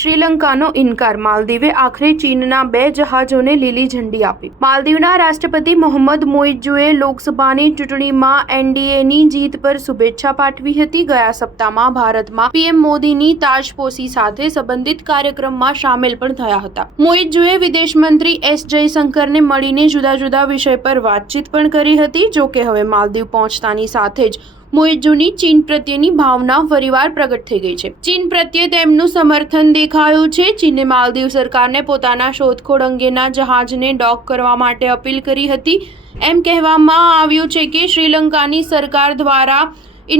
શ્રીલંકાનો ઇનકાર. માલદીવે આખરે ચીનના 2 જહાજોને લીલી ઝંડી આપી. માલદીવના રાષ્ટ્રપતિ મોહમ્મદ મોઇઝુએ લોકસભાની ચૂંટણીમાં એનડીએની જીત પર શુભેચ્છા પાઠવી હતી. ગયા સપ્તાહમાં ભારતમાં પીએમ મોદીની તાજપોશી સાથે સંબંધિત કાર્યક્રમમાં સામેલ પણ થયા હતા. મોઇઝુએ વિદેશ મંત્રી એસ જયશંકરને મળીને જુદા જુદા વિષય પર વાતચીત પણ કરી હતી. જોકે હવે માલદીવ પહોંચતાની સાથે જ મોઇઝુની ચીન પ્રત્યેની ભાવના ફરીવાર પ્રગટ થઈ ગઈ છે. ચીન પ્રત્યે તેમનું સમર્થન દેખાયું છે. ચીને માલદીવ સરકારને પોતાના શોધખોળ અંગેના જહાજને ડોક કરવા માટે અપીલ કરી હતી. એમ કહેવામાં આવ્યું છે કે શ્રીલંકાની સરકાર દ્વારા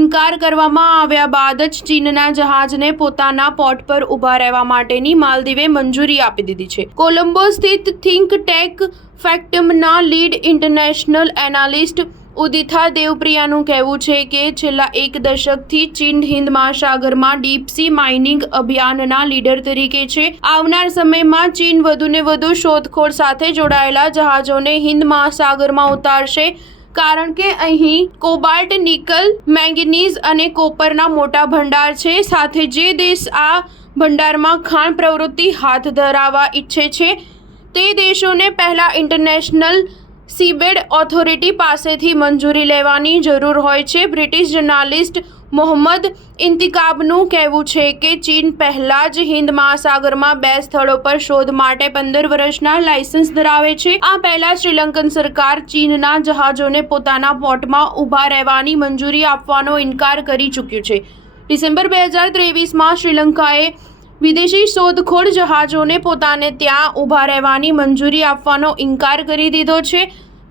ઇનકાર કરવામાં આવ્યા બાદ જ ચીનના જહાજને પોતાના પોર્ટ પર ઊભા રહેવા માટેની માલદીવે મંજૂરી આપી દીધી છે. કોલંબો સ્થિત થિંક ટેક ફેક્ટમના લીડ ઇન્ટરનેશનલ એનાલિસ્ટ ઉદિથા દેવપ્રિયાનું કહેવું છે કે છેલ્લા 1 દશકથી ચીન હિન્દ મહાસાગરમાં ડીપ-સી માઇનિંગ અભિયાનના લીડર તરીકે છે. આવનાર સમયમાં ચીન વધુને વધુ શોધખોળ સાથે જોડાયેલા જહાજોને હિન્દ મહાસાગરમાં ઉતારશે, કારણ કે અહીં કોબાલ્ટ, નિકલ, મેંગનીઝ અને કોપરના મોટા ભંડાર છે. સાથે જે દેશ આ ભંડારમાં ખાણ પ્રવૃત્તિ હાથ ધરવા ઈચ્છે છે તે દેશોને પહેલા ઇન્ટરનેશનલ સીબેડ ઓથોરિટી પાસેથી મંજૂરી લેવાની જરૂર હોય છે. બ્રિટિશ જર્નાલિસ્ટ મોહમ્મદ ઇન્તિકાબનું કહેવું છે કે ચીન પહેલા જ હિન્દ મહાસાગરમાં 2 સ્થળો પર શોધ માટે 15 વર્ષના લાયસન્સ ધરાવે છે. આ પહેલા શ્રીલંકન સરકાર ચીનના જહાજોને પોતાના પોર્ટમાં ઊભા રહેવાની મંજૂરી આપવાનો ઇનકાર કરી ચૂક્યું છે. ડિસેમ્બર 2023માં શ્રીલંકાએ વિદેશી શોધખોળ જહાજોને પોતાને ત્યાં ઊભા રહેવાની મંજૂરી આપવાનો ઇનકાર કરી દીધો છે.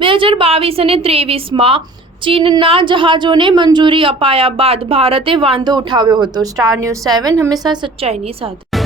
2022 અને 2023માં ચીનના જહાજોને મંજૂરી અપાયા બાદ ભારતે વાંધો ઉઠાવ્યો હતો. સ્ટાર ન્યૂઝ 7 હંમેશા સચ્ચાઈની સાથે.